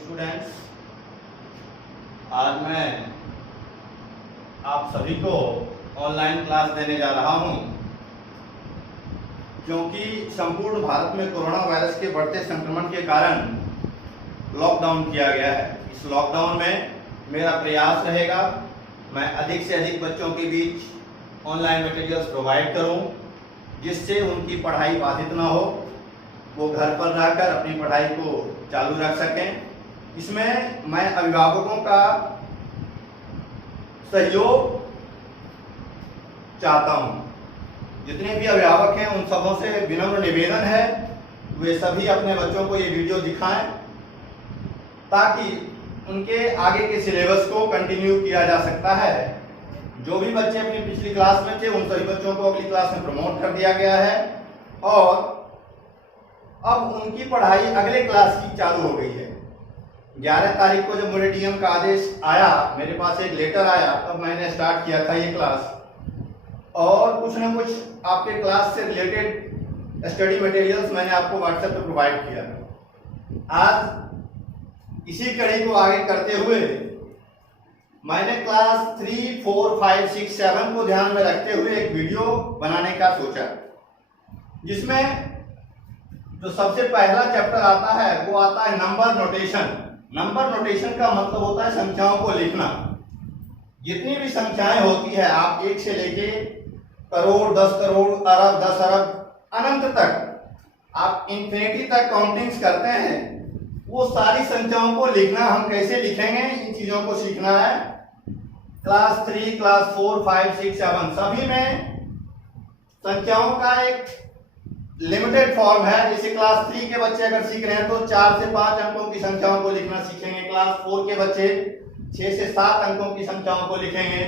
Students, आज मैं आप सभी को ऑनलाइन क्लास देने जा रहा हूं, क्योंकि संपूर्ण भारत में कोरोना वायरस के बढ़ते संक्रमण के कारण लॉकडाउन किया गया है। इस लॉकडाउन में मेरा प्रयास रहेगा मैं अधिक से अधिक बच्चों के बीच ऑनलाइन मटेरियल्स प्रोवाइड करूं, जिससे उनकी पढ़ाई बाधित ना हो, वो घर पर रहकर अपनी पढ़ाई को चालू रख सकें। इसमें मैं अभिभावकों का सहयोग चाहता हूं। जितने भी अभिभावक हैं उन सबों से विनम्र निवेदन है वे सभी अपने बच्चों को ये वीडियो दिखाएं, ताकि उनके आगे के सिलेबस को कंटिन्यू किया जा सकता है। जो भी बच्चे अपनी पिछली क्लास में थे उन सभी बच्चों को अगली क्लास में प्रमोट कर दिया गया है और अब उनकी पढ़ाई अगले क्लास की चालू हो गई है। 11 तारीख को जब मुझे डीएम का आदेश आया, मेरे पास एक लेटर आया, तब मैंने स्टार्ट किया था ये क्लास, और कुछ ना कुछ आपके क्लास से रिलेटेड स्टडी मटेरियल्स मैंने आपको व्हाट्सएप पे प्रोवाइड किया। आज इसी कड़ी को आगे करते हुए मैंने क्लास 3, 4, 5, 6, 7 को ध्यान में रखते हुए एक वीडियो बनाने का सोचा, जिसमें जो सबसे पहला चैप्टर आता है वो आता है नंबर नोटेशन। नंबर नोटेशन का मतलब होता है संख्याओं को लिखना। जितनी भी संख्याएं होती है, आप 1 से लेके करोड़, 10 करोड़, अरब, 10 अरब, अनंत तक, आप इंफिनिटी तक काउंटिंग्स करते हैं, वो सारी संख्याओं को लिखना हम कैसे लिखेंगे, इन चीजों को सीखना है। क्लास 3, क्लास 4, 5, 6, 7 सभी में संख्याओं का एक लिमिटेड फॉर्म है। जैसे क्लास 3 के बच्चे अगर सीख रहे हैं तो 4 से 5 अंकों की संख्याओं को लिखना सीखेंगे। क्लास 4 के बच्चे 6 से 7 अंकों की संख्याओं को लिखेंगे।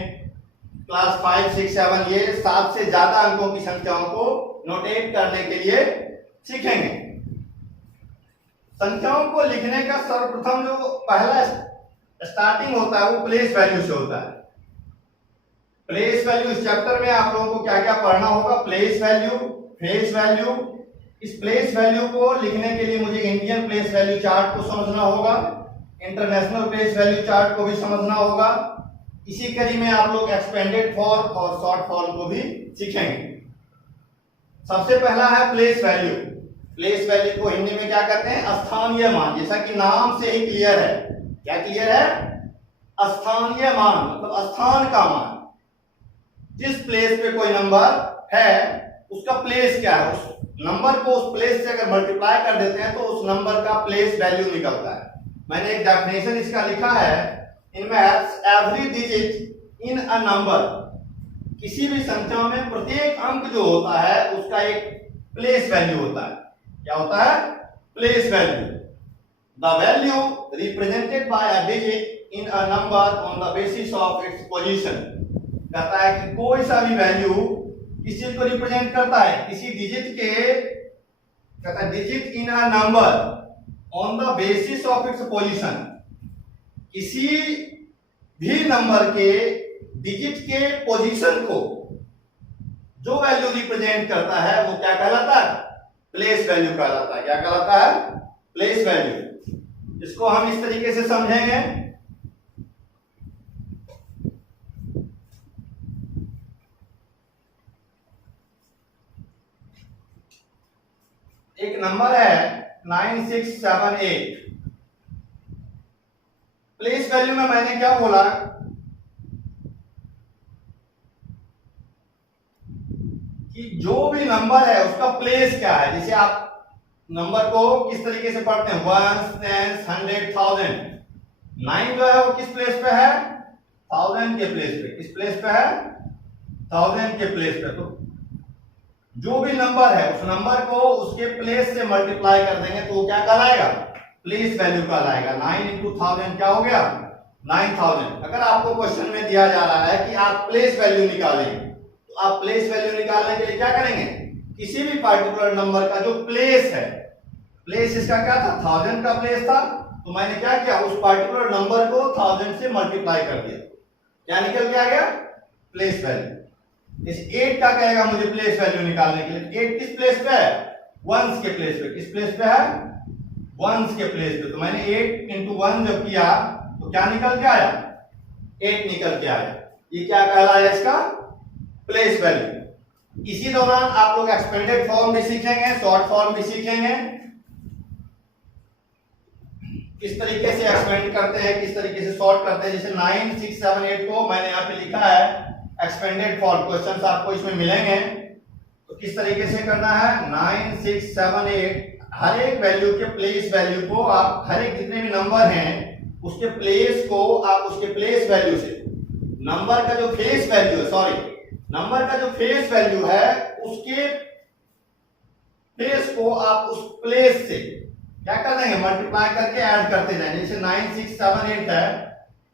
क्लास 5, 6, 7 ये 7 से ज्यादा अंकों की संख्याओं को नोटेट करने के लिए सीखेंगे। संख्याओं को लिखने का सर्वप्रथम जो पहला स्टार्टिंग होता है वो प्लेस वैल्यू से होता है। प्लेस वैल्यू इस चैप्टर में आप लोगों को क्या क्या पढ़ना होगा? Place value, face value. इस प्लेस वैल्यू को लिखने के लिए मुझे इंडियन प्लेस वैल्यू चार्ट को समझना होगा, इंटरनेशनल प्लेस वैल्यू चार्ट को भी समझना होगा। इसी कड़ी में आप लोग एक्सपेंडेड फॉर्म और शॉर्ट फॉर्म को भी सीखेंगे। सबसे पहला है प्लेस वैल्यू। प्लेस वैल्यू को हिंदी में क्या कहते हैं? स्थानीय मान। जैसा कि नाम से ही क्लियर है, क्या क्लियर है? स्थानीय मान मतलब स्थान का मान। जिस प्लेस पे कोई नंबर है उसका प्लेस क्या है, उस नंबर को उस प्लेस से अगर मल्टीप्लाई कर देते हैं तो उस नंबर का प्लेस वैल्यू निकलता है। मैंने एक डेफिनेशन इसका लिखा है, in maths every digit in a number, किसी भी संख्या में प्रत्येक अंक जो होता है उसका एक प्लेस वैल्यू होता है। क्या होता है? Place value. The value represented by a digit in a number on the basis of its position. कहता है कि कोई सा भी वैल्यू किस चीज को रिप्रेजेंट करता है? किसी डिजिट के, कहता है digit in a number on the basis of its position. किसी भी नंबर के डिजिट के पोजीशन को जो वैल्यू रिप्रेजेंट करता है वो क्या कहलाता है? प्लेस वैल्यू कहलाता है। क्या कहलाता है? Place value. इसको हम इस तरीके से समझेंगे, एक नंबर है 9678। प्लेस वैल्यू में मैंने क्या बोला कि जो भी नंबर है उसका प्लेस क्या है। जैसे आप नंबर को किस तरीके से पढ़ते हैं? 1, 10, 100, 1000। 9 जो है वो किस प्लेस पे है? 1000 के प्लेस पे। किस प्लेस पे है? 1000 के प्लेस पे। तो जो भी नंबर है उस नंबर को उसके प्लेस से मल्टीप्लाई कर देंगे तो वो क्या कहलाएगा? प्लेस वैल्यू कहलाएगा। 9 into 1000 क्या हो गया? 9000। अगर आपको क्वेश्चन में दिया जा रहा है कि आप प्लेस वैल्यू निकालें, तो आप प्लेस वैल्यू निकालने के लिए क्या करेंगे? किसी भी पार्टिकुलर नंबर का जो प्लेस है, प्लेस इसका क्या था? 1000 का प्लेस था, तो मैंने क्या किया? उस पार्टिकुलर नंबर को 1000 से मल्टीप्लाई कर दिया। क्या निकल के आ गया? Place value. इस 8 का कहेगा मुझे प्लेस वैल्यू निकालने के लिए। 8 किस प्लेस पे है? 1s के प्लेस पे। किस प्लेस पे है? वंस के प्लेस पे, तो मैंने 8 इंटू 1 जब किया तो क्या निकल के आया, 8 निकल के आया। ये क्या कहलाया, इसका प्लेस वैल्यू। इसी दौरान आप लोग एक्सपेंडेड फॉर्म भी सीखेंगे, शॉर्ट फॉर्म भी सीखेंगे, किस तरीके से एक्सपेंड करते हैं, किस तरीके से सॉर्ट करते हैं। जैसे 9 6 7 8 को मैंने यहाँ पे लिखा है एक्सपेंडेड फॉर्म, क्वेश्चंस आपको इसमें मिलेंगे, तो किस तरीके से करना है। 9 6 7 8 हर एक वैल्यू के प्लेस वैल्यू को आप, हर एक जितने भी नंबर हैं उसके प्लेस को आप उसके प्लेस वैल्यू से, नंबर का जो फेस वैल्यू है, सॉरी नंबर का जो फेस वैल्यू है उसके फेस को आप उस प्लेस से क्या कर देंगे, मल्टीप्लाई करके ऐड करते जाएंगे। जैसे 9 6 7 8 है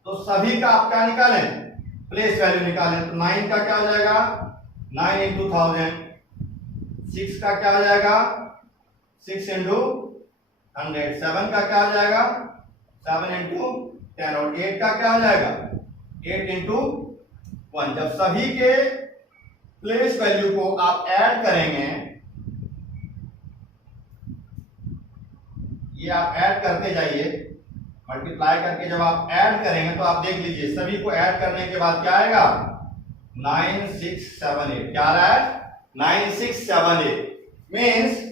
तो सभी का आप क्या निकालें, प्लेस वैल्यू निकालें। तो 9 का क्या हो जाएगा, 9 इंटू 1000, 6 का क्या हो जाएगा, 6 इंटू 100, 7 का क्या हो जाएगा, 7 इंटू 10, और 8 का क्या हो जाएगा, 8 इंटू 1। जब सभी के प्लेस वैल्यू को आप ऐड करेंगे, ये आप ऐड करते जाइए, मल्टीप्लाई करके जब आप ऐड करेंगे तो आप देख लीजिए सभी को ऐड करने के बाद क्या आएगा, 9 6 7 8, क्या आ रहा है, 9 6 7 8 मीन्स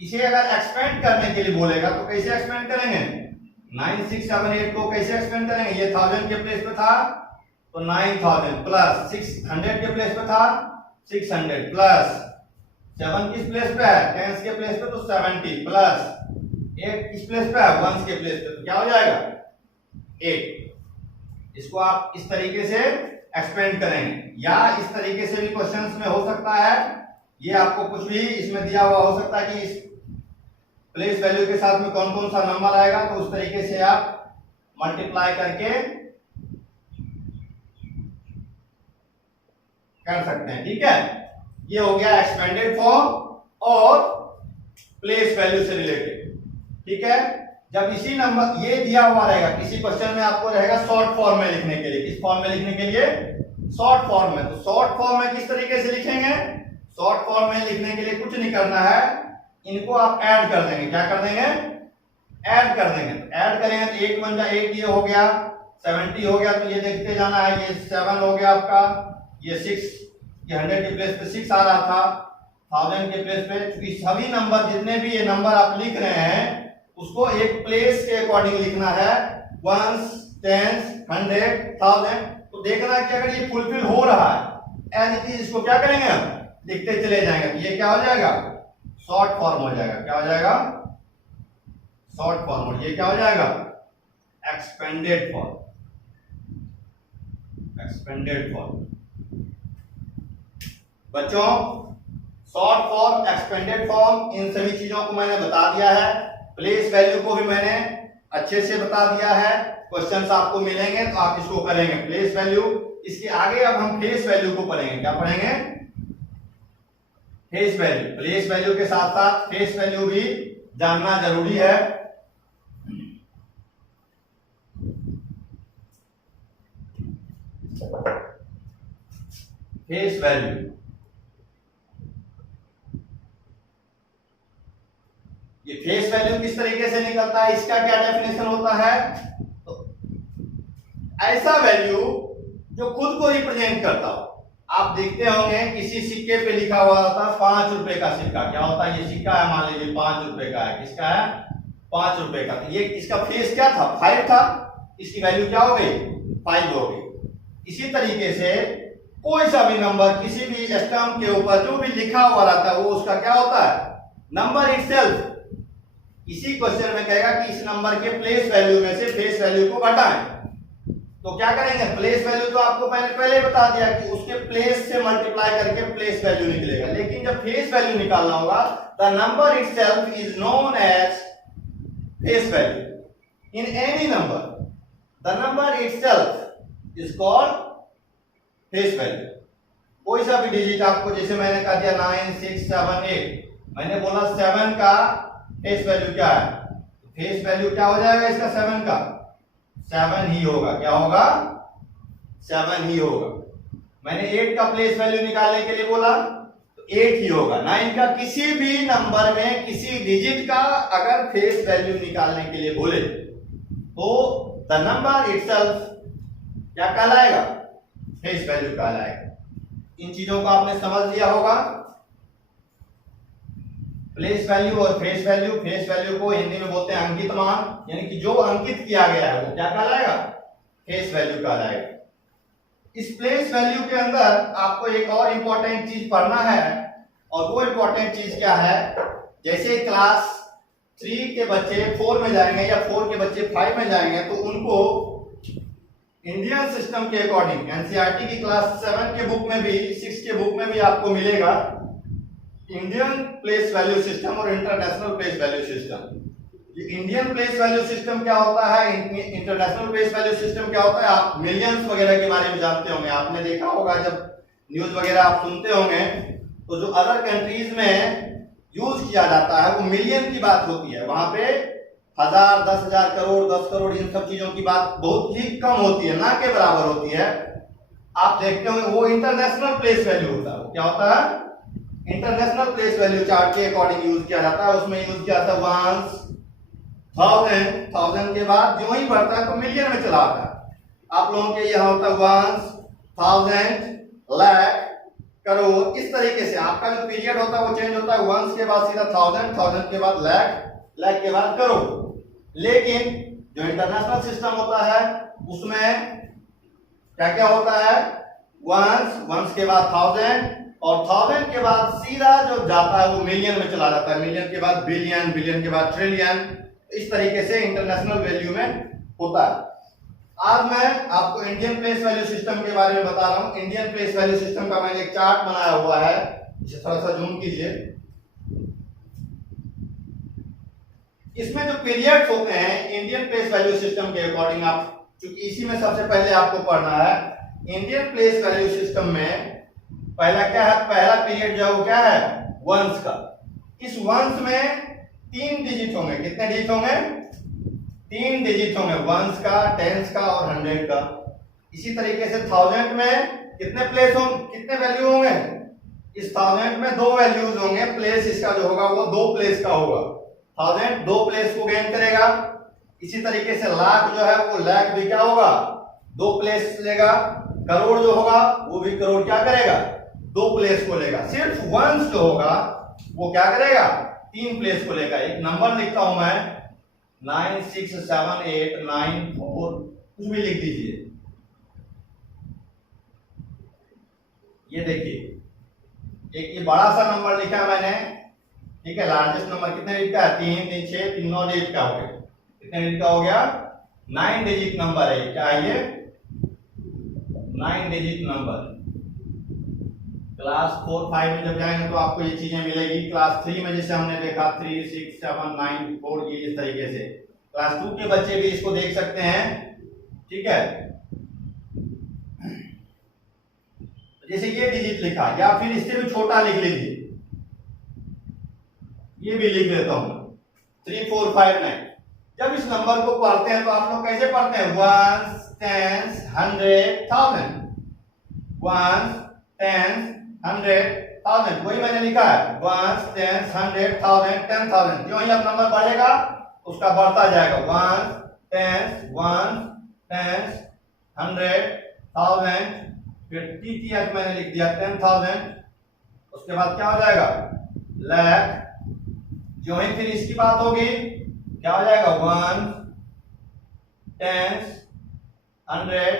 इसे अगर एक्सपेंड करने के लिए बोलेगा तो कैसे एक्सपेंड करेंगे, 9 6 7 8 को कैसे एक्सपेंड करेंगे, ये 1000 के प्लेस पे था तो 9000 प्लस 600 के प्लेस पे था 600 प्लस 7 किस प्लेस पे है, टेंस के प्लेस पे तो 70 प्लस 8 किस प्लेस पे है, वंस के प्लेस पे, तो क्या हो जाएगा 8। इसको आप इस तरीके से एक्सपेंड करेंगे, या इस तरीके से भी क्वेश्चंस में हो सकता है, ये आपको कुछ भी इसमें दिया हुआ हो सकता है कि इस प्लेस वैल्यू के साथ में कौन कौन सा नंबर आएगा, तो उस तरीके से आप मल्टीप्लाई करके कर सकते हैं। ठीक है, ये हो गया एक्सपेंडेड फॉर्म और प्लेस वैल्यू से रिलेटेड। ठीक है, जब इसी नंबर ये दिया हुआ रहेगा, किसी क्वेश्चन में आपको रहेगा शॉर्ट फॉर्म में लिखने के लिए, किस फॉर्म में लिखने के लिए, शॉर्ट फॉर्म में। तो शॉर्ट फॉर्म में किस तरीके से लिखेंगे, शॉर्ट फॉर्म में लिखने के लिए कुछ नहीं करना है, इनको आप ऐड कर देंगे। क्या कर देंगे, ऐड कर देंगे। ऐड करेंगे तो 1 1 8, ये हो गया 70 हो गया, तो ये देखते जाना है, ये 7 हो गया आपका, ये 6, ये 100 के प्लेस पे 6 आ रहा था, 1000 के प्लेस पे, क्योंकि सभी नंबर जितने भी ये नंबर आप लिख रहे हैं उसको एक प्लेस के अकॉर्डिंग लिखना है, वंस, टेंस, 100, 1000। तो देखना कि अगर ये फुलफिल हो रहा है एज इट इज, इसको क्या करेंगे हम, लिखते चले जाएंगे, तो ये क्या हो जाएगा, शॉर्ट फॉर्म हो जाएगा। क्या हो जाएगा, शॉर्ट फॉर्म। और ये क्या हो जाएगा, एक्सपेंडेड फॉर्म, एक्सपेंडेड फॉर्म। बच्चों शॉर्ट फॉर्म, एक्सपेंडेड फॉर्म, इन सभी चीजों को मैंने बता दिया है, प्लेस वैल्यू को भी मैंने अच्छे से बता दिया है। क्वेश्चंस आपको मिलेंगे तो आप इसको करेंगे, प्लेस वैल्यू। इसके आगे अब हम फेस वैल्यू को पढ़ेंगे। क्या पढ़ेंगे, फेस वैल्यू। प्लेस वैल्यू के साथ साथ फेस वैल्यू भी जानना जरूरी है। फेस वैल्यू, ये फेस वैल्यू किस तरीके से निकलता है, इसका क्या डेफिनेशन होता है, तो ऐसा वैल्यू जो खुद को रिप्रेजेंट करता हो। आप देखते होंगे किसी सिक्के पे लिखा हुआ होता है 5 रुपए का सिक्का, क्या होता है, ये सिक्का है, मान लीजिए 5 रुपए का है, किसका है, 5 रुपए का। तो ये इसका फेस क्या था, 5 था, इसकी वैल्यू क्या हो गई, 5 हो गई। इसी तरीके से कोई सा भी नंबर किसी भी स्टैम्प के ऊपर जो भी लिखा हुआ रहता है वो उसका क्या होता है, नंबर इटसेल्फ। इसी क्वेश्चन में कहेगा कि इस नंबर के प्लेस वैल्यू में से फेस वैल्यू को घटाएं, तो क्या करेंगे, प्लेस वैल्यू तो आपको पहले बता दिया कि उसके प्लेस से मल्टीप्लाई करके प्लेस वैल्यू निकलेगा। लेकिन जब फेस वैल्यू निकालना होगा, the number itself is known as face value in any number, the number itself is called face value. कोई सा भी डिजिट आपको, जैसे मैंने कहा दिया 9 6 7 8, मैंने बोला 7 का फेस वैल्यू क्या है, फेस वैल्यू क्या हो जाएगा इसका, 7 का 7 ही होगा। क्या होगा, 7 ही होगा। मैंने 8 का प्लेस वैल्यू निकालने के लिए बोला तो 8 ही होगा। 9 का किसी भी नंबर में किसी डिजिट का अगर फेस वैल्यू निकालने के लिए बोले तो द नंबर इटसेल्फ क्या कहलाएगा, फेस वैल्यू कहलाएगा। इन चीजों को आपने समझ लिया होगा, प्लेस वैल्यू और फेस वैल्यू। फेस वैल्यू को हिंदी में बोलते हैं अंकित मान, यानी कि जो अंकित किया गया है वो क्या कहलाएगा, फेस वैल्यू कहलाएगा। इस प्लेस वैल्यू के अंदर आपको एक और इंपॉर्टेंट चीज पढ़ना है, और वो इंपॉर्टेंट चीज क्या है, जैसे क्लास 3 के बच्चे 4 में जाएंगे या 4 के बच्चे 5 में जाएंगे तो उनको इंडियन सिस्टम के अकॉर्डिंग एनसीईआरटी की क्लास 7 के बुक में भी 6 के बुक में भी आपको मिलेगा इंडियन प्लेस वैल्यू सिस्टम और इंटरनेशनल प्लेस वैल्यू सिस्टम। ये इंडियन प्लेस वैल्यू सिस्टम क्या होता है, इंटरनेशनल प्लेस वैल्यू सिस्टम क्या होता है, आप मिलियंस वगैरह के बारे में जानते होंगे, आपने देखा होगा जब न्यूज वगैरह आप सुनते होंगे तो जो अदर कंट्रीज में यूज किया जाता है वो मिलियन की बात होती है, वहां पे 1000, 10,000 करोड़, 10 करोड़ इन सब चीजों की बात बहुत ही कम होती है, ना के बराबर होती है। आप देखते होंगे वो इंटरनेशनल प्लेस वैल्यू होता है। वो क्या होता है, इंटरनेशनल प्लेस वैल्यू चार्ट के अकॉर्डिंग यूज किया जाता है। उसमें यूज किया जाता है वंस, थाउजेंड के बाद जो ही बढ़ता है तो मिलियन में चला आता है। आप लोगों के यहाँ होता है वंस, थाउजेंड, लाख, करोड़। इस तरीके से आपका जो पीरियड होता है वो चेंज होता है, वंस के बाद सीधा थाउजेंड, थाउजेंड के बाद लाख, लाख के बाद करोड़। लेकिन जो इंटरनेशनल सिस्टम होता है उसमें क्या क्या होता है, वंस, वंस के बाद थाउजेंड, और थाउजेंड के बाद सीधा जो जाता है वो मिलियन में चला जाता है, मिलियन के बाद बिलियन, बिलियन के बाद ट्रिलियन। इस तरीके से इंटरनेशनल वैल्यू में होता है। आज मैं आपको इंडियन प्लेस वैल्यू सिस्टम के बारे में बता रहा हूं। इंडियन प्लेस वैल्यू सिस्टम का मैंने एक चार्ट बनाया हुआ है, इसे थोड़ा सा जूम कीजिए। इसमें जो पीरियड्स होते हैं इंडियन प्लेस वैल्यू सिस्टम के अकॉर्डिंग, आप चूंकि इसी में सबसे पहले आपको पढ़ना है, इंडियन प्लेस वैल्यू सिस्टम में पहला क्या है, पहला पीरियड जो है वो क्या है, वंस का। इस वंस में 3 डिजिट होंगे। कितने डिजिट होंगे, 3 डिजिट होंगे, वंस का, टेंस का और 100 का। इसी तरीके से थाउजेंड में कितने प्लेस होंगे, कितने वैल्यू होंगे, इस थाउजेंड में 2 वैल्यूज होंगे, प्लेस इसका जो होगा वो 2 प्लेस का होगा, थाउजेंड 2 प्लेस को गेन करेगा। इसी तरीके से लाख जो है वो लाख भी क्या होगा, 2 प्लेस लेगा। करोड़ जो होगा वो भी करोड़ क्या करेगा, 2 प्लेस को लेगा। सिर्फ वंस जो होगा वो क्या करेगा, 3 प्लेस को लेगा। एक नंबर लिखता हूं मैं 967894, कुछ भी लिख दीजिए। ये देखिए एक ये बड़ा सा नंबर लिखा मैंने, ठीक है। लार्जेस्ट नंबर कितने डिजिट का है, 3, 3, 6, 3, 9 डिजिट का हो गया। कितने डिजिट का हो गया, 9 डिजिट नंबर है। क्या है ये, 9 डिजिट नंबर। क्लास 4, 5 में जब जाएंगे तो आपको ये चीजें मिलेगी। क्लास 3 में जैसे हमने देखा 3, 6, 7, 9, 4, ये इस तरीके से। क्लास 2 के बच्चे भी इसको देख सकते हैं, ठीक है। जैसे ये डिजिट लिखा, या फिर इससे भी छोटा लिख लीजिए, ये भी लिख लेता हूं 3, 4, 5, 9। जब इस नंबर को पढ़ते हैं तो आप लोग कैसे पढ़ते हैं, वंस, टेंस, 100, 1000, वंस, टेंस, 100, 1000। वही मैंने लिखा है, वंस, टेंस, 100, 1000, 10,000। जो ही अब नंबर बढ़ेगा उसका बढ़ता जाएगा, वंस, टेंस, 100, 1000, फिर TTH मैंने लिख दिया 10,000। उसके बाद क्या हो जाएगा, लाख। जो ही फिर इसकी बात होगी क्या हो जाएगा, 1, 10, 100,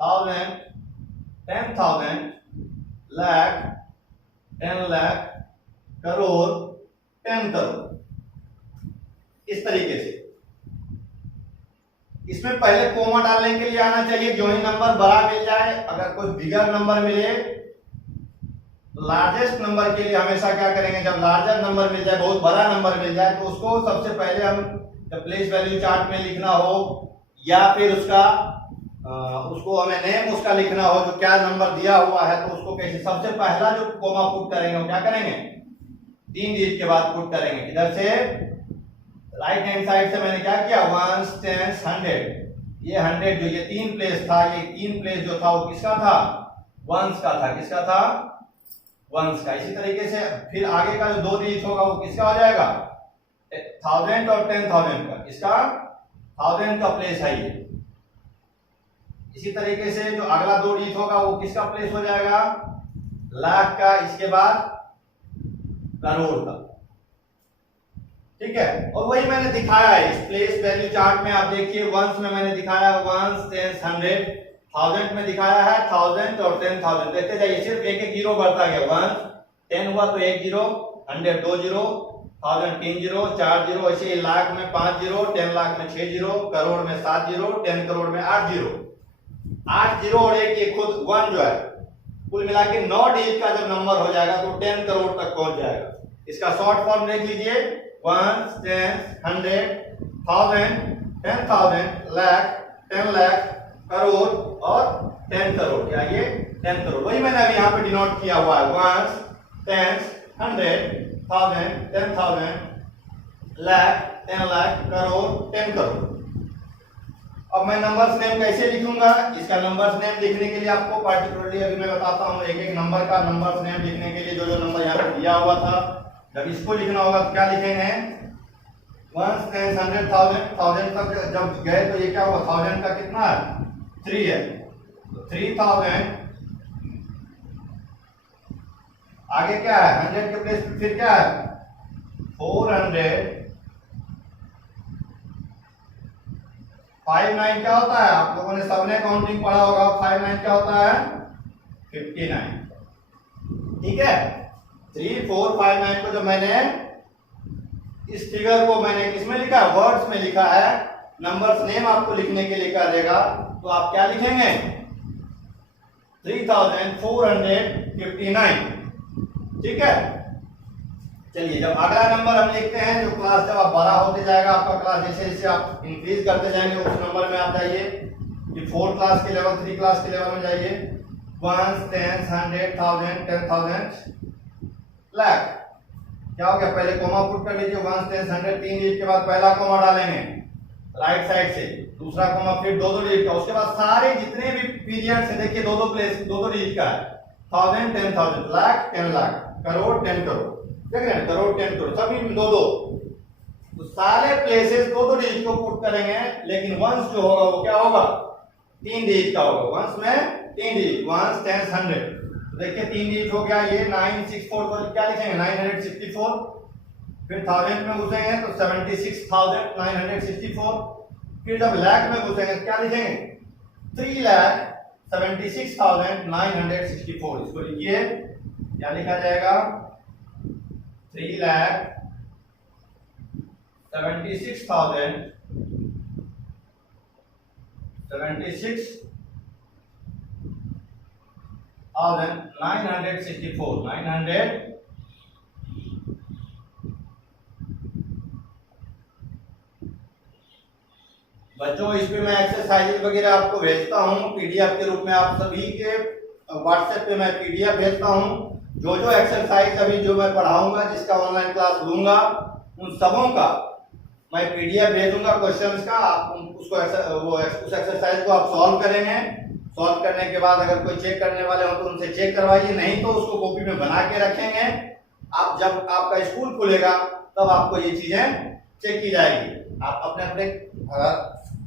1000, 10,000, लाख, 10 लाख, करोड़, 10 करोड़। इस तरीके से इसमें पहले कोमा डालने के लिए आना चाहिए। जो ही नंबर बड़ा मिल जाए, अगर कोई बिगर नंबर मिले, लार्जेस्ट नंबर के लिए हमेशा क्या करेंगे, जब लार्जर नंबर मिल जाए, बहुत बड़ा नंबर मिल जाए, तो उसको सबसे पहले हम जब प्लेस वैल्यू चार्ट में लिखना हो या फिर उसको हमें नेम उसका लिखना हो, जो क्या नंबर दिया हुआ है, तो उसको कैसे सबसे पहला जो कोमा पुट करेंगे वो क्या करेंगे, 3 डिजिट के बाद पुट करेंगे। इधर से राइट हैंड साइड से मैंने क्या किया, 1, 10, 100। ये 100 जो ये 3 प्लेस था, ये 3 प्लेस जो था वो किसका था, वंस का था, किसका था, वंस का। इसी तरीके से फिर आगे का जो 2 डिजिट होगा वो किसका हो जाएगा, 1000 और 10,000 का, इसका 1000 का प्लेस है ये। इसी तरीके से जो अगला 2 डिजिट होगा वो किसका प्लेस हो जाएगा, लाख का, इसके बाद करोड़ का, ठीक है। और वही मैंने दिखाया है इस प्लेस वैल्यू चार्ट में, आप देखिए वंस में मैंने दिखाया वंस, टेंस, 100, 1000 में दिखाया है 1000 और 10,000। देखते जाइए, सिर्फ एक एक जीरो बढ़ता गया। 1 10 हुआ तो 1 जीरो, 100 2 जीरो, 1000 3 जीरो, 4 जीरो, ऐसे लाख में 5 जीरो, 10 लाख में 6 जीरो, करोड़ में 7 जीरो, 10 करोड़ में 8 जीरो। 8 जीरो और एक ये खुद 1 जो है, कुल मिला के 9 डिजिट का जब नंबर हो जाएगा तो 10 करोड़ तक पहुंच जाएगा। इसका शॉर्ट फॉर्म देख लीजिए, 1 10 100 1000 10,000 लाख 10 लाख करोड़ और 10 करोड़। क्या ये 10 करोड़, वही मैंने अभी यहाँ पे डिनोट किया हुआ है, 1 10 100 1000 10,000 लाख 10 लाख करोड़ 10 करोड़। अब मैं नंबर्स नेम कैसे लिखूंगा, इसका नंबर्स नेम लिखने के लिए आपको पार्टिकुलरली अभी मैं बताता हूँ एक एक नंबर का नंबर्स नेम लिखने के लिए जो जो नंबर यहाँ पे दिया हुआ था, जब इसको लिखना होगा तो क्या लिखेंगे, 1 10 100 1000 1000 तक जब गए तो ये क्या होगा, 1000 का कितना है 3 है, तो 3000, आगे क्या है 100 के प्लेस फिर क्या है 400, 59 क्या होता है, आप लोगों ने सबने काउंटिंग पढ़ा होगा, 59 क्या होता है 59, ठीक है। 3459 को जो मैंने इस फिगर को मैंने किसमें लिखा है, वर्ड्स में लिखा है, नंबर्स नेम आपको लिखने के लिए कह देगा तो आप क्या लिखेंगे 3459, ठीक है। चलिए जब अगला नंबर हम लिखते हैं, जो क्लास जब आप बड़ा होते जाएगा आपका क्लास, जैसे जैसे आप इंक्रीज करते जाएंगे उस नंबर में आप जाइए, कि 4 क्लास के लेवल 3 क्लास के लेवल में जाइए, 1 10 100 1000 10,000 लाख। क्या हो गया, पहले कोमा पुट कर लीजिए, 1 10 100 3 डिजिट के बाद पहला कोमा डालेंगे राइट साइड से, दूसरा कोमा फिर 2 डिजिट का, उसके बाद सारे जितने भी पीरियड से देखिए 2 प्लेस 2 डिजिट का है, 1000 10,000 लाख 10 लाख करोड़ 10 करोड़, देख रहे हैं करोड़ 10 करोड़ सभी में 2 तो सारे प्लेसेस 2 डिजिट को पुट करेंगे, लेकिन वंस जो होगा वो क्या होगा 3 डिजिट का होगा, वंस में 3 डिजिट, 1 10 100, देखिए 3 डिजिट हो गया, ये 964 को क्या लिखेंगे 964, फिर 1000 में घुसेंगे तो 76,964, फिर जब लाख में घुसेंगे क्या लिखेंगे 3,76,964, इसको लिखिए, क्या लिखा जाएगा 3,76,964 बच्चों इस पे मैं एक्सरसाइज वगैरह आपको भेजता हूँ पीडीएफ के रूप में, आप सभी के व्हाट्सएप पे मैं पीडीएफ भेजता हूँ, जो जो एक्सरसाइज अभी जो मैं पढ़ाऊंगा, जिसका ऑनलाइन क्लास लूंगा, उन सबों का मैं पीडीएफ भेजूंगा क्वेश्चंस का, आप उसको उस एक्सरसाइज को आप सॉल्व करेंगे, सॉल्व करने के बाद अगर कोई चेक करने वाले हो तो उनसे चेक करवाइए, नहीं तो उसको कॉपी में बना के रखेंगे, आप जब आपका स्कूल खुलेगा तब आपको ये चीजें चेक की जाएगी। आप अपने अपने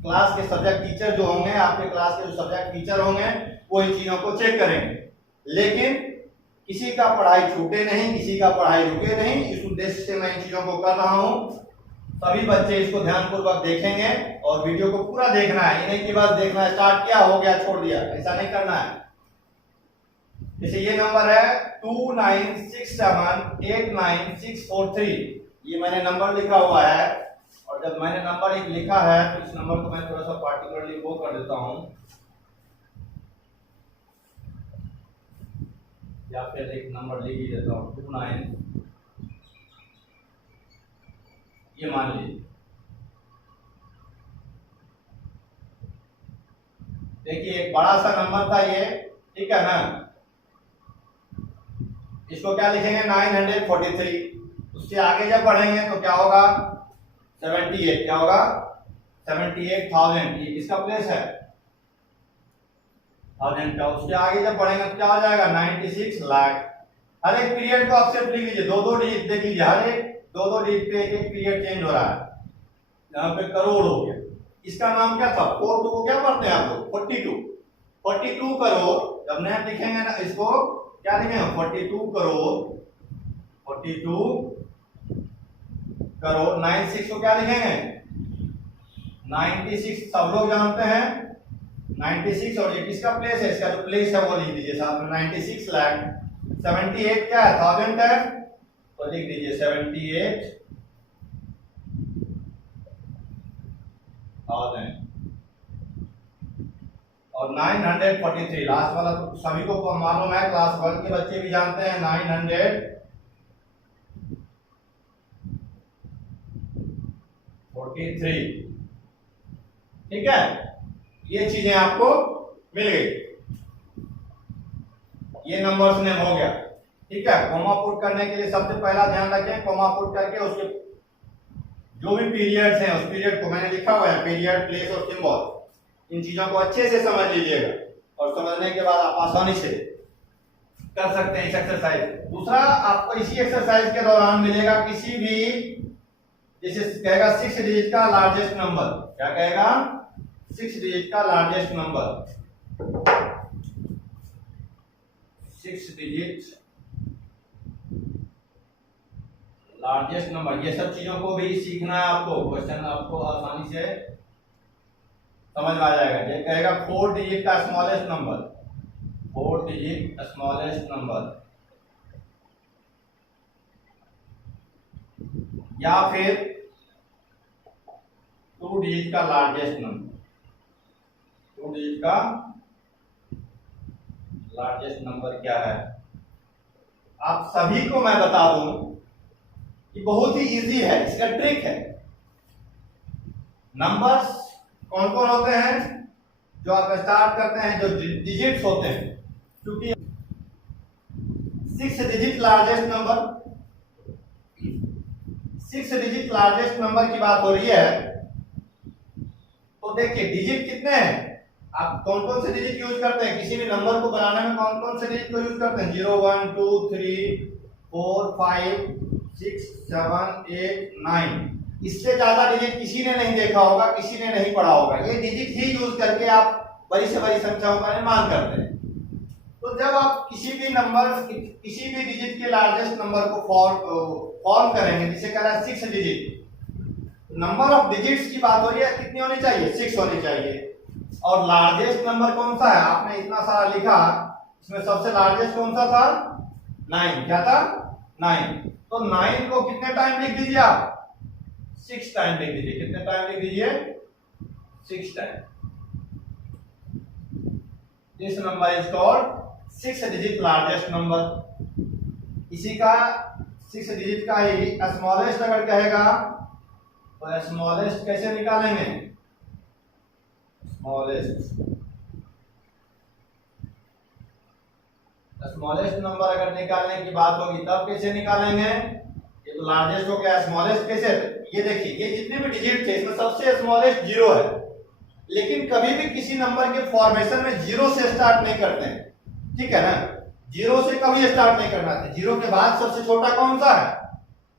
क्लास के सब्जेक्ट टीचर जो होंगे, आपके क्लास के जो सब्जेक्ट टीचर होंगे वो इन चीजों को चेक करेंगे, लेकिन किसी का पढ़ाई छूटे नहीं, किसी का पढ़ाई रुके नहीं, इस उद्देश्य से मैं इन चीजों को कर रहा हूँ। सभी बच्चे इसको ध्यानपूर्वक देखेंगे और वीडियो को पूरा देखना है, ये नहीं कि बस देखना स्टार्ट किया हो गया छोड़ दिया, ऐसा नहीं करना है। जैसे ये नंबर है 29678963, ये मैंने नंबर लिखा हुआ है, और जब मैंने नंबर एक लिखा है तो इस नंबर को मैं थोड़ा सा पार्टिकुलरली वो कर देता हूँ, या फिर एक नंबर लिख ही देता हूँ 29, ये मान लीजिए, देखिए एक बड़ा सा नंबर था ये, ठीक है ना, इसको क्या लिखेंगे 943, उससे आगे जब बढ़ेंगे तो क्या होगा 78, क्या होगा 78,000, ये किसका प्लेस है 1000 का। उसके आगे जब बढ़ेगा तो क्या हो जाएगा 96 लाख। हर एक पीरियड को आप सिर्फ लिख लीजिए, दो दो डिजिट देख लीजिए, हर एक दो दो डिजिट पे एक एक पीरियड चेंज हो रहा है। यहाँ पे करोड़ हो गया। इसका नाम क्या था? 42 को क्या पढ़ते हैं आप लोग? 42 करोड़। जब नेट लिखेंगे ना इसको क्या लिखेंगे? 42 करोड़, 42 करोड़। 96 को क्या लिखेंगे? 96 सब लोग जानते हैं 96, और ये किसका प्लेस है? इसका जो प्लेस है वो लिख दीजिए साथ में 96 लाख। 78 क्या है? 1000 है तो लिख दीजिए 78,000। और 943 लास्ट वाला तो सभी को मालूम है, क्लास 1 के बच्चे भी जानते हैं 943। ठीक है, ये चीजें आपको मिल गई। ये नंबर्स नेम हो गया। ठीक है, कॉमा पुट करने के लिए सबसे पहला ध्यान रखें, कॉमा पुट करके उसके जो भी पीरियड्स हैं उस पीरियड को मैंने लिखा हुआ है, पीरियड, प्लेस और सिंबल, इन चीजों को अच्छे से समझ लीजिएगा और समझने के बाद आप आसानी से कर सकते हैं इस एक्सरसाइज। दूसरा, आपको इसी एक्सरसाइज के दौरान मिलेगा किसी भी, जैसे कहेगा 6 डिजिट का लार्जेस्ट नंबर। क्या कहेगा? 6 डिजिट का largest number, 6 digit largest number. ये सब चीजों को भी सीखना है आपको, क्वेश्चन आपको आसानी से समझ में आ जाएगा। ये कहेगा 4 डिजिट का smallest number, 4 digit smallest number, या फिर 2 डिजिट का लार्जेस्ट नंबर। 2 डिजिट का लार्जेस्ट नंबर क्या है? आप सभी को मैं बता दूं कि बहुत ही इजी है, इसका ट्रिक है। नंबर्स कौन कौन होते हैं जो आप स्टार्ट करते हैं, जो डिजिट्स होते हैं, क्योंकि 6 digit largest number, 6 digit largest number की बात हो रही है। तो देखिए डिजिट कितने हैं, आप कौन कौन से डिजिट यूज करते हैं? किसी भी नंबर को बनाने में कौन कौन से डिजिट को यूज करते हैं? 0 1 2 3 4 5 6 7 8 9। इससे ज्यादा डिजिट किसी ने नहीं देखा होगा, किसी ने नहीं पढ़ा होगा। ये डिजिट ही यूज करके आप बड़ी से बड़ी संख्याओं का निर्माण करते हैं। तो जब आप किसी भी नंबर, किसी भी डिजिट के लार्जेस्ट नंबर को फॉर्म करेंगे, जिसे कह रहा है 6 डिजिट, नंबर ऑफ डिजिट्स की बात हो रही है, कितनी होनी चाहिए? 6 होनी चाहिए। और लार्जेस्ट नंबर कौन सा है? आपने इतना सारा लिखा, इसमें सबसे लार्जेस्ट कौन सा था? 9। क्या था? 9। तो 9 को कितने टाइम लिख दीजिए आप? 6 टाइम लिख दीजिए। कितने टाइम लिख दीजिए? 6 time. This number is called 6 digit largest number. इसी का 6 डिजिट का ही स्मॉलेस्ट अगर कहेगा तो स्मॉलेस्ट कैसे निकालेंगे? स्मॉलेस्ट नंबर अगर निकालने की बात होगी तब कैसे निकालेंगे? ये तो लार्जेस्ट हो गया, स्मॉलेस्ट कैसे? ये देखिए, ये जितने भी डिजिट थे इसमें सबसे स्मॉलेस्ट 0 है, लेकिन कभी भी किसी नंबर के फॉर्मेशन में 0 से स्टार्ट नहीं करते हैं। ठीक है ना? 0 से कभी स्टार्ट नहीं करना है। 0 के बाद सबसे छोटा कौन सा है?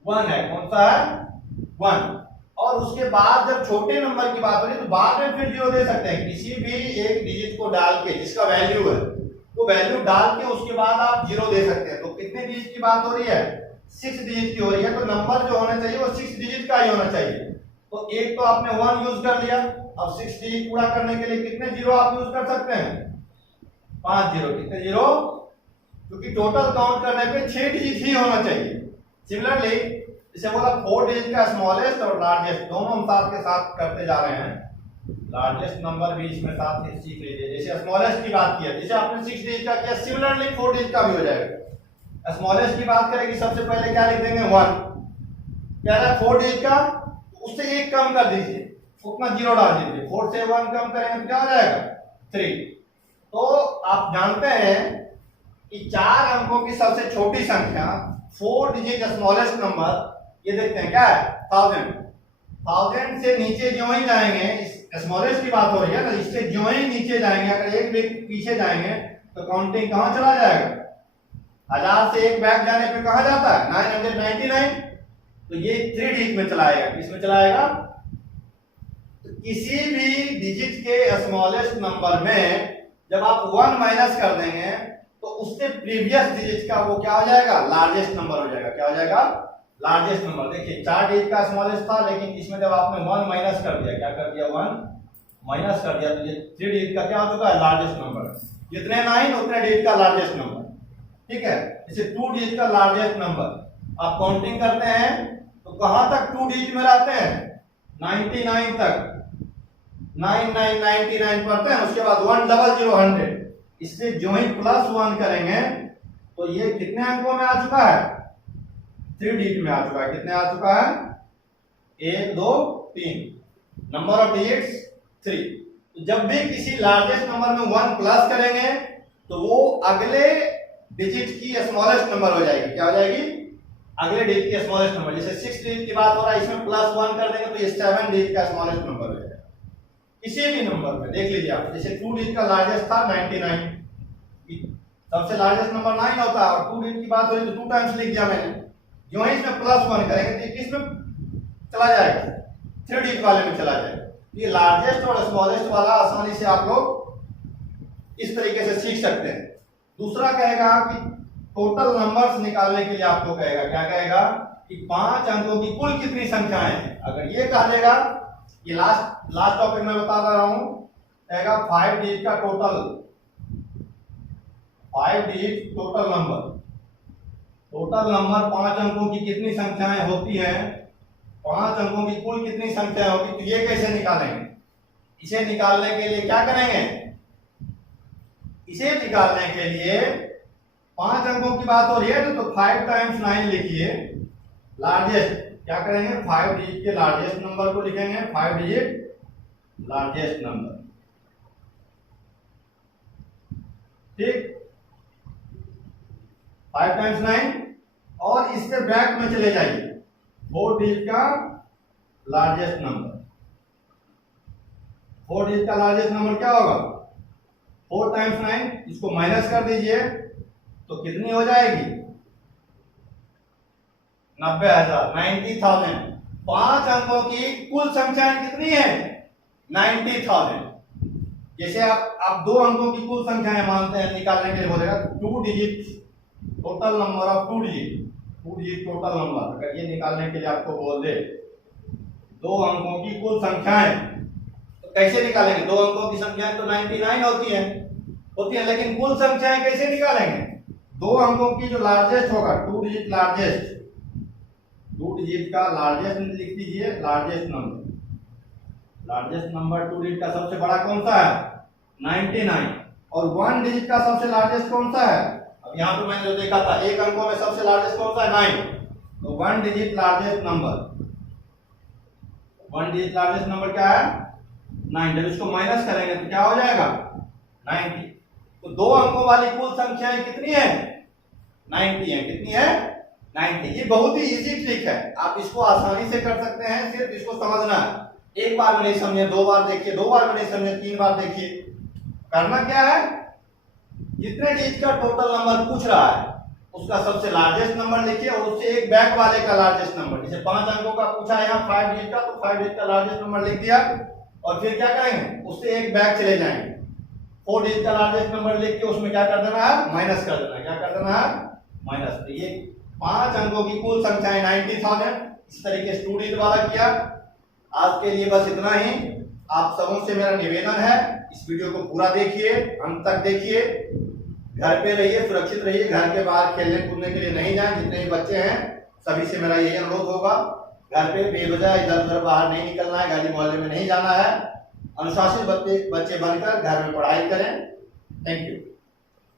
1 है। कौन सा है? 1। और उसके बाद जब छोटे नंबर की बात हो रही है तो बाद में फिर 0 दे सकते हैं। किसी भी एक डिजिट को डाल के, जिसका वैल्यू है वो वैल्यू डाल के उसके बाद आप 0 दे सकते हैं। तो कितने डिजिट की बात हो रही है? 6 डिजिट की हो रही है। तो नंबर जो होना चाहिए वो 6 डिजिट का ही होना चाहिए। तो एक तो आपने 1 यूज कर लिया, अब 6 डिजिट पूरा करने के लिए कितने 0 आप यूज कर सकते हैं? 5 0। कितने 0? क्योंकि टोटल काउंट करने पे 6 डिजिट ही होना चाहिए। सिमिलरली जैसे बोला 4 डिजिट का स्मॉलेस्ट और लार्जेस्ट दोनों हम साथ के साथ करते जा रहे हैं। लार्जेस्ट नंबर भी इसमें साथ ही सीख लीजिए। जैसे स्मॉलेस्ट की बात किया, जैसे आपने 6 डिजिट का किया, सिमिलरली 4 डिजिट का भी हो जाएगा। स्मॉलेस्ट की बात करेंगे सबसे पहले क्या लिख देंगे? 1। कह रहा है 4 डिजिट का, उससे एक कम कर दीजिए, उतना 0 डाल दीजिए। 4 से 1 कम करेंगे तो क्या हो जाएगा? 3। तो आप जानते हैं कि 4 अंकों की सबसे छोटी संख्या 4 डिजिट स्मॉलेस्ट नंबर, ये देखते हैं क्या है? 1000। 1000 से नीचे जो ही जाएंगे, स्मॉलेस्ट की बात हो रही है ना, इससे जो ही नीचे जाएंगे, अगर एक बिट पीछे जाएंगे तो काउंटिंग कहां चला जाएगा? 1000 से एक बैक जाने पे कहां जाता है? 999। तो ये 3 डिजिट में चलाएगा। किसमें चलाएगा? तो किसी भी डिजिट के स्मॉलेस्ट नंबर में जब आप 1 माइनस कर देंगे तो उससे प्रीवियस डिजिट का वो क्या हो जाएगा? लार्जेस्ट नंबर हो जाएगा। क्या हो जाएगा? Largest number. देखिए 4 डिजिट का स्मॉलेस्ट था, लेकिन इसमें जब आपने 1 माइनस कर दिया, क्या कर दिया? 1 माइनस कर दिया, तो ये 3 डिजिट का क्या हो चुका है? Largest number. जितने 9 उतने डिजिट का लार्जेस्ट नंबर। ठीक है, जैसे 2 डिजिट का लार्जेस्ट नंबर आप काउंटिंग करते हैं तो कहां तक 2 डिजिट में लाते हैं? 99 तक। 9999 पढ़ते हैं, उसके बाद 100 इससे जो ही +1 करेंगे तो ये कितने अंकों में आ चुका है? 3 डिजिट में आ चुका है। कितने आ चुका है? 1 2 3। Number of digits 3। तो जब भी किसी लार्जेस्ट नंबर में 1 प्लस करेंगे तो वो अगले डिजिट की स्मॉलेस्ट नंबर हो जाएगी। क्या हो जाएगी? अगले डिजिट की स्मॉलेस्ट नंबर। जैसे 6 डिजिट की बात हो रहा है, इसमें +1 कर देंगे तो ये 7 डिजिट का स्मॉलेस्ट नंबर हो जाएगा। किसी भी नंबर में देख लीजिए आप, जैसे 2 डिजिट का लार्जेस्ट था 99, सबसे लार्जेस्ट नंबर 9 होता है, और 2 डिजिट की बात हो रही तो 2 टाइम्स लिख दिया मैंने। जो ही इसमें +1 करेंगे तो किस में चला जाएगा? 3 डिजिट वाले में चला जाएगा। ये लार्जेस्ट और स्मॉलेस्ट वाला आसानी से आप लोग इस तरीके से सीख सकते हैं। दूसरा कहेगा कि टोटल नंबर्स निकालने के लिए आपको कहेगा, क्या कहेगा? कि 5 अंकों की कुल कितनी संख्याएं हैं। अगर ये कह देगा, ये लास्ट टॉपिक में बता रहा हूं, कहेगा 5 डिजिट का total, 5 digit total number. Total number 5 अंकों की कितनी संख्याएं होती हैं, 5 अंकों की कुल कितनी संख्या होगी, तो ये कैसे निकालेंगे? इसे निकालने के लिए क्या करेंगे? इसे निकालने के लिए 5 अंकों की बात हो रही है तो 5 टाइम्स 9 लिखिए। लार्जेस्ट क्या करेंगे? 5 डिजिट के लार्जेस्ट नंबर को लिखेंगे। 5 डिजिट लार्जेस्ट नंबर। ठीक, 5 टाइम्स 9, और इसके बैक में चले जाइए। 4 डिजिट का लार्जेस्ट नंबर। 4 डिजिट का लार्जेस्ट नंबर क्या होगा? 4 टाइम्स 9, इसको माइनस कर दीजिए तो कितनी हो जाएगी? 90,000, 90,000। 5 अंकों की कुल संख्याएं कितनी है? 90,000। जैसे आप 2 अंकों की कुल संख्याएं मानते हैं, निकालने के लिए बोलेगा 2 digit total number of 2 digit total number. अगर ये निकालने के लिए आपको बोल दे 2 अंकों की कुल संख्याएं, तो कैसे निकालेंगे? 2 अंकों की संख्याएं तो 99 होती है, लेकिन कुल संख्याएं कैसे निकालेंगे? 2 अंकों की जो लार्जेस्ट होगा, 2 डिजिट लार्जेस्ट, 2 डिजिट का लार्जेस्ट लिख दीजिए। लार्जेस्ट नंबर 2 डिजिट का सबसे बड़ा कौन सा है? 99। और 1 डिजिट का सबसे लार्जेस्ट कौन सा है? अब यहाँ पे मैंने जो देखा था, 1 अंकों में सबसे लार्जेस्ट कौन सा है? 9। तो 1 digit largest number, 1 digit largest number क्या है? 9। जब इसको माइनस करेंगे तो क्या हो जाएगा? 90। तो 2 अंकों वाली कुल संख्याएं कितनी है? 90 है। कितनी है? 90। ये बहुत ही इजी ट्रिक है, आप इसको आसानी से कर सकते हैं, सिर्फ इसको समझना है। एक बार में नहीं समझे, 2 बार देखिए, 2 बार में नहीं समझे, 3 बार देखिए। करना क्या है? जितने डिजिट का टोटल नंबर पूछ रहा है उसका सबसे लार्जेस्ट नंबर लिखिए, और उससे एक बैक वाले का लार्जेस्ट नंबर। जैसे 5 अंकों का पूछा है यहाँ 5 डिजिट का, तो 5 डिजिट का लार्जेस्ट नंबर लिख दिया, और फिर क्या करेंगे? उससे एक बैक चले जाएंगे। 4 डिजिट का लार्जेस्ट नंबर लिख के उसमें क्या कर देना है? माइनस कर देना है। क्या कर देना है? माइनस। तो ये 5 अंकों की कुल संख्याएं 90,000। इस तरीके से 2 डिजिट वाला किया। आज के लिए बस इतना ही। आप सबों से मेरा निवेदन है, इस वीडियो को पूरा देखिए, अंत तक देखिए। घर पे रहिए, सुरक्षित रहिए, घर के बाहर खेलने कूदने के लिए नहीं जाएं। जितने भी बच्चे हैं सभी से मेरा यही अनुरोध होगा, घर पे बेवजह इधर उधर बाहर नहीं निकलना है, गली मोहल्ले में नहीं जाना है। अनुशासित बच्चे बनकर घर में पढ़ाई करें। Thank you.